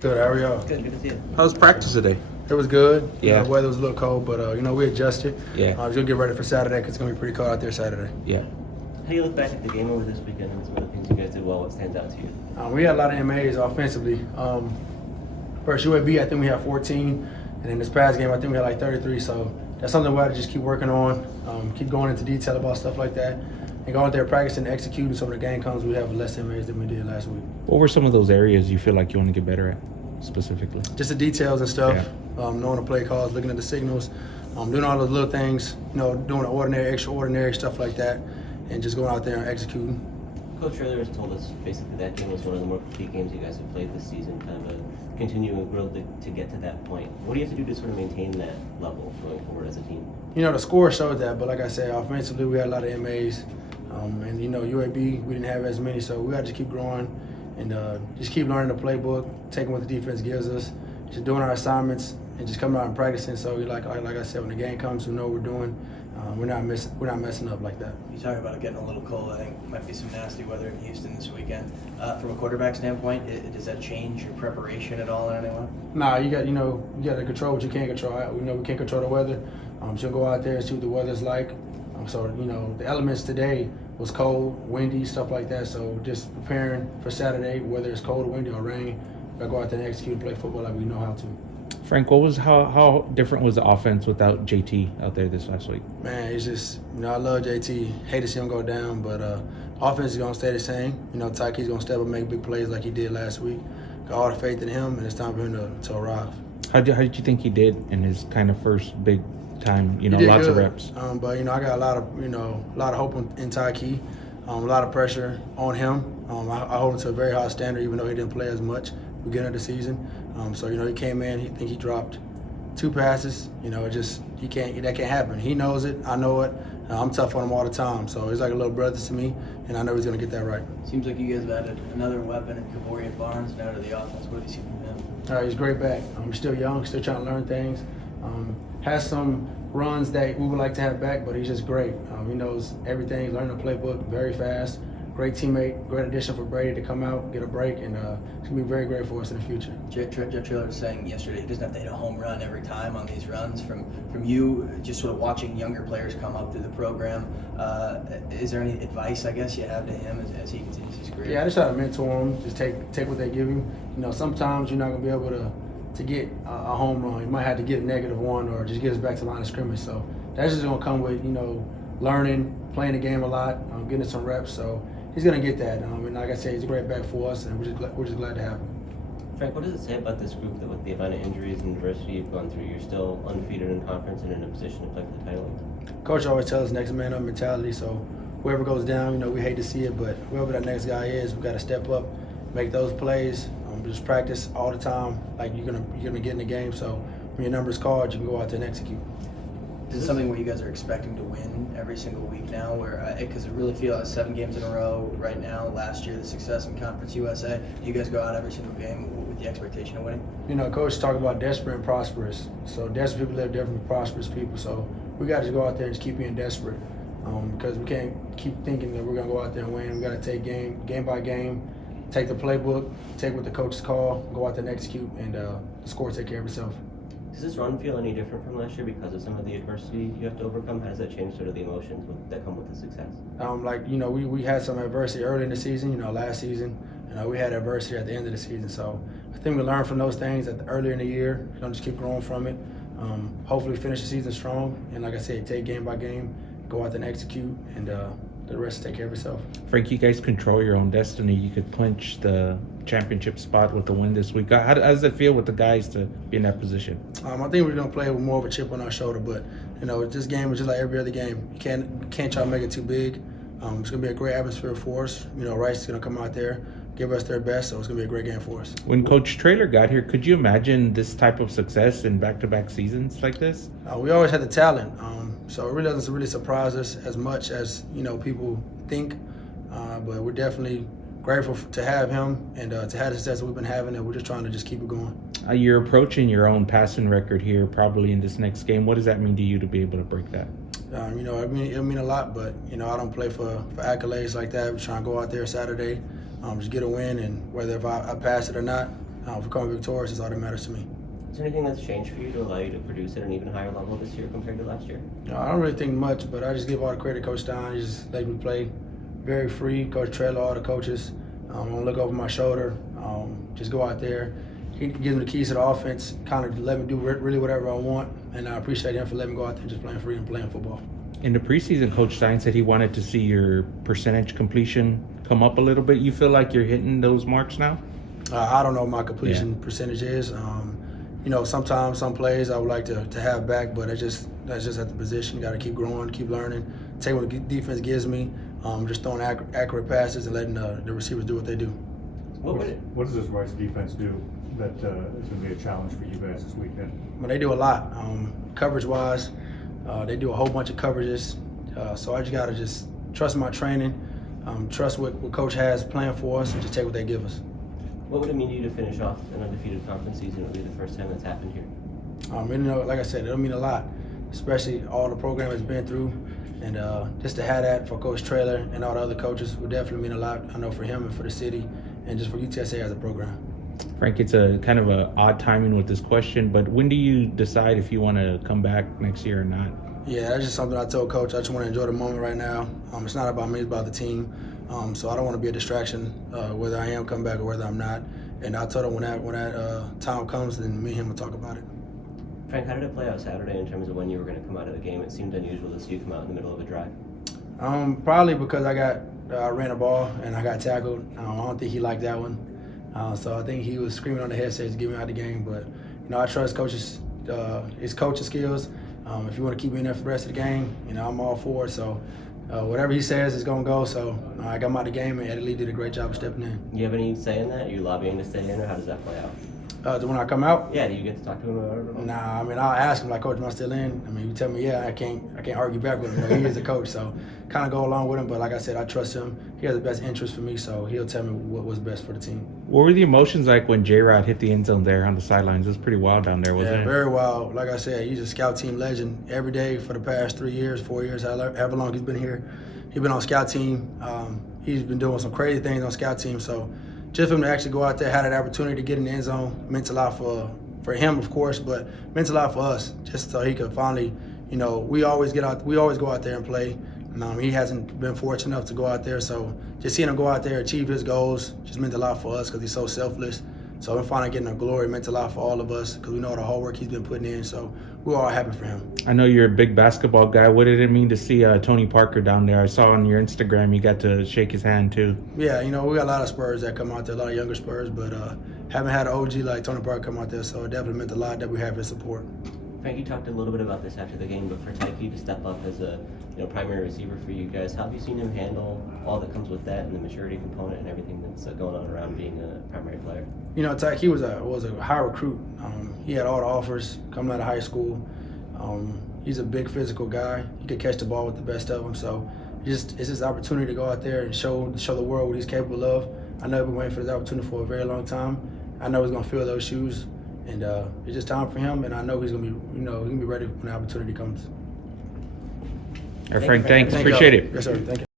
Good, how are y'all? Good to see you. How's practice today? It was good. Yeah. The weather was a little cold, but we adjusted. Yeah. We're gonna get ready for Saturday because it's gonna be pretty cold out there Saturday. Yeah. How do you look back at the game over this weekend and some of the things you guys did well? What stands out to you? We had a lot of MAs offensively. First UAB, I think we had 14, and in this past game, I think we had like 33. So that's something we have to just keep working on, keep going into detail about stuff like that, and go out there practicing, executing. So when the game comes, we have less MAs than we did last week. What were some of those areas you feel like you want to get better at specifically? Just the details and stuff, knowing the play calls, looking at the signals, doing all those little things, doing the ordinary, extraordinary stuff like that, and just going out there and executing. Coach earlier has told us basically that game was one of the more complete games you guys have played this season, kind of a continuing growth to get to that point. What do you have to do to sort of maintain that level going forward as a team? The score showed that, but like I said, offensively we had a lot of MAs, and UAB we didn't have as many, so we got to just keep growing and just keep learning the playbook, taking what the defense gives us, just doing our assignments and just coming out and practicing. So like I said, when the game comes, we know what we're doing. We're not messing up like that. You talk about it getting a little cold. I think might be some nasty weather in Houston this weekend. From a quarterback standpoint, does that change your preparation at all in any way? Nah, you got to control what you can't control. We can't control the weather. So you'll go out there and see what the weather's like. So the elements today was cold, windy, stuff like that. So just preparing for Saturday, whether it's cold or windy or rain, we gotta go out there and execute and play football like we know how to. Frank, how different was the offense without JT out there this last week? Man, it's just, I love JT. Hate to see him go down, but offense is going to stay the same. Tyke's going to step up and make big plays like he did last week. Got all the faith in him, and it's time for him to arrive. How did you think he did in his kind of first big time, He did lots good. of reps? But, I got a lot of hope in Tyke. A lot of pressure on him. I hold him to a very high standard, even though he didn't play as much beginning of the season. So he came in. He dropped 2 passes. That can't happen. He knows it. I know it. I'm tough on him all the time. So he's like a little brother to me, and I know he's gonna get that right. Seems like you guys have added another weapon in Kavorian Barnes now to the offense. What have you seen from him? He's great back. He's still young, still trying to learn things. Has some runs that we would like to have back, but he's just great. He knows everything. He's learning the playbook very fast. Great teammate, great addition for Brady to come out, get a break, and it's going to be very great for us in the future. Jeff Traylor was saying yesterday he doesn't have to hit a home run every time on these runs. From you, just sort of watching younger players come up through the program, is there any advice, I guess, you have to him as he continues his career? Yeah, I just try to mentor him, just take what they give you. Sometimes you're not going to be able to get a home run. You might have to get a -1 or just get us back to line of scrimmage. So that's just going to come with, learning, playing the game a lot, getting some reps. So he's going to get that. And like I said, he's a great back for us, and we're just glad to have him. Frank, what does it say about this group that with the amount of injuries and adversity you've gone through, you're still undefeated in conference and in a position to play for the title? Coach always tells us next man up mentality. So whoever goes down, we hate to see it, but whoever that next guy is, we got to step up, make those plays, just practice all the time. Like you're gonna get in the game. So when your number's called, you can go out there and execute. Is it something where you guys are expecting to win every single week now? Because I really feel like 7 games in a row right now. Last year, the success in Conference USA, you guys go out every single game with the expectation of winning? Coach talk about desperate and prosperous. So desperate people live different from prosperous people. So we got to go out there and just keep being desperate because we can't keep thinking that we're going to go out there and win. We got to take game by game, take the playbook, take what the coaches call, go out there and execute, and the score take care of itself. Does this run feel any different from last year because of some of the adversity you have to overcome? How does that change sort of the emotions that come with the success? We had some adversity early in the season, last season. We had adversity at the end of the season. So I think we learned from those things earlier in the year. Just keep growing from it. Hopefully finish the season strong. And like I said, take game by game, go out there and execute, and the rest take care of itself. Frank, you guys control your own destiny. You could clinch the championship spot with the win this week. How does it feel with the guys to be in that position? I think we're going to play with more of a chip on our shoulder, but this game is just like every other game. You can't try to make it too big. It's going to be a great atmosphere for us. Rice is going to come out there, give us their best, so it's going to be a great game for us. When Coach Traylor got here, could you imagine this type of success in back-to-back seasons like this? We always had the talent, so it really doesn't really surprise us as much as people think. But we're definitely grateful to have him and to have the success that we've been having, and we're just trying to just keep it going. You're approaching your own passing record here probably in this next game. What does that mean to you to be able to break that? It'll mean a lot, but I don't play for accolades like that. We're trying to go out there Saturday, just get a win, and whether if I pass it or not, If we're coming victorious, it's all that matters to me. Is there anything that's changed for you to allow you to produce at an even higher level this year compared to last year? I don't really think much, but I just give all the credit to Coach Stein. He just let me play very free. Coach Trailer, all the coaches. I don't look over my shoulder. Just go out there. He gives me the keys to the offense, kind of let me do really whatever I want, and I appreciate him for letting me go out there and just playing free and playing football. In the preseason, Coach Stein said he wanted to see your percentage completion come up a little bit. You feel like you're hitting those marks now? I don't know what my completion percentage is. Sometimes some plays I would like to have back, but that's just at the position. You got to keep growing, keep learning, take what the defense gives me, just throwing accurate passes and letting the receivers do what they do. What does this Rice defense do that is going to be a challenge for you guys this weekend? But they do a lot, coverage-wise. They do a whole bunch of coverages. So I just got to trust my training, trust what Coach has planned for us, and just take what they give us. What would it mean to you to finish off an undefeated conference season? It would be the first time that's happened here. Like I said, it'll mean a lot, especially all the program has been through. And just to have that for Coach Trailer and all the other coaches would definitely mean a lot, I know, for him and for the city and just for UTSA as a program. Frank, it's a kind of a odd timing with this question, but when do you decide if you want to come back next year or not? Yeah, that's just something I told Coach. I just want to enjoy the moment right now. It's not about me, it's about the team. So I don't want to be a distraction, whether I am coming back or whether I'm not. And I told him when that time comes, then me and him will talk about it. Frank, how did it play out Saturday in terms of when you were going to come out of the game? It seemed unusual to see you come out in the middle of a drive. Probably because I ran a ball and I got tackled. I don't think he liked that one. So I think he was screaming on the headset to get me out of the game. But I trust coaches, his coaching skills. If you want to keep me in there for the rest of the game, I'm all for it. So whatever he says is going to go. So I got him out of the game, and Eddie Lee did a great job of stepping in. Do you have any say in that? Are you lobbying to stay in, or how does that play out? When I come out? Yeah, do you get to talk to him about it? Nah, I'll ask him, like, Coach, am I still in? You tell me, yeah, I can't argue back with him. He is a coach, so kind of go along with him. But like I said, I trust him. He has the best interest for me, so he'll tell me what was best for the team. What were the emotions like when J-Rod hit the end zone there on the sidelines? It was pretty wild down there, wasn't it? Yeah, very wild. Like I said, he's a scout team legend. Every day for the past 3 years, 4 years, however long he's been here, he's been on scout team. He's been doing some crazy things on scout team, so just for him to actually go out there, have that opportunity to get in the end zone, meant a lot for him, of course, but meant a lot for us, just so he could finally, we always go out there and play. He hasn't been fortunate enough to go out there, so just seeing him go out there, achieve his goals, just meant a lot for us because he's so selfless. So him finally getting a glory meant a lot for all of us because we know the hard work he's been putting in, so we're all happy for him. I know you're a big basketball guy. What did it mean to see Tony Parker down there? I saw on your Instagram you got to shake his hand too. Yeah, we got a lot of Spurs that come out there, a lot of younger Spurs, but haven't had an OG like Tony Parker come out there, so it definitely meant a lot that we have his support. Frank, you talked a little bit about this after the game, but for Tyke to step up as a primary receiver for you guys, how have you seen him handle all that comes with that and the maturity component and everything that's going on around being a primary player? Tyke was a high recruit. He had all the offers coming out of high school. He's a big physical guy. He could catch the ball with the best of them. So it's just an opportunity to go out there and show the world what he's capable of. I know we've been waiting for this opportunity for a very long time. I know he's gonna fill those shoes, and it's just time for him. And I know he's gonna be ready when the opportunity comes. All right, Frank, thanks. Appreciate it. Yes, sir. Thank you.